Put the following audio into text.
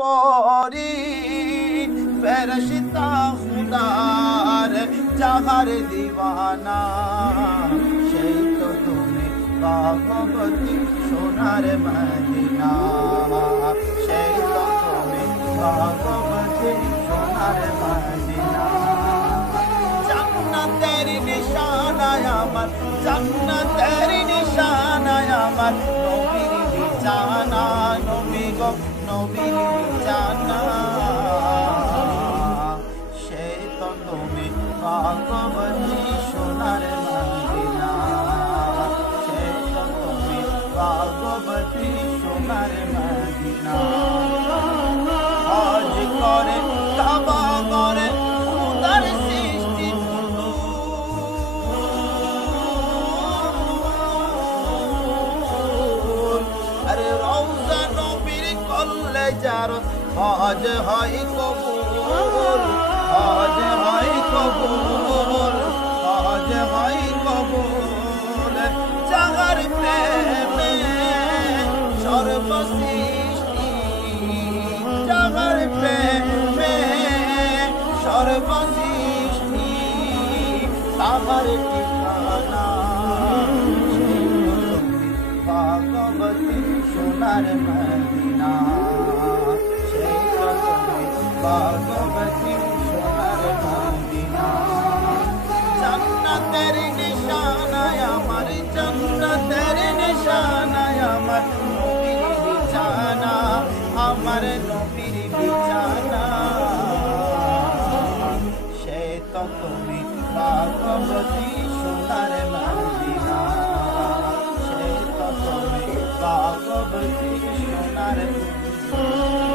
পরি ফেরেশতা খুদার যাহার দিওয়ানা সেই তো তুমি ভগবতী সোনার মদিনা সেই তো তুমি ভগবতী সোনার মদিনা জান্নাতের নিশানায় আমার জান্নাতের নিশানায় আমার নবীর বিছানা নবী গো নবীর বিছানা সেই তো তুমি ভগবতী সোনার মদিনা সেই তো তুমি ভগবতী সোনার মদিনা হজ করে কাবা করে খোদার সৃষ্টি আরে রওজা নবীর করলে যার হজ হয় কবুল হজ হয় কবুল হজ হয় কবুল যাহার প্রেমে সর্বসৃষ্টি যাহার প্রেমে সর্বসৃষ্টি তাহার ঠিকানা ভগবতী সোনার মদিনা সেই তো তুমি ভগবতী সোনার মদিনা জান্নাতের নিশানায় আমার জান্নাতের নিশানায় আমার নবীর বিছানা আমার নবীর বিছানা সেই তো তুমি ভগবতী সোনার মদিনা সেই তো তুমি ভগবতী সোনার মদিনা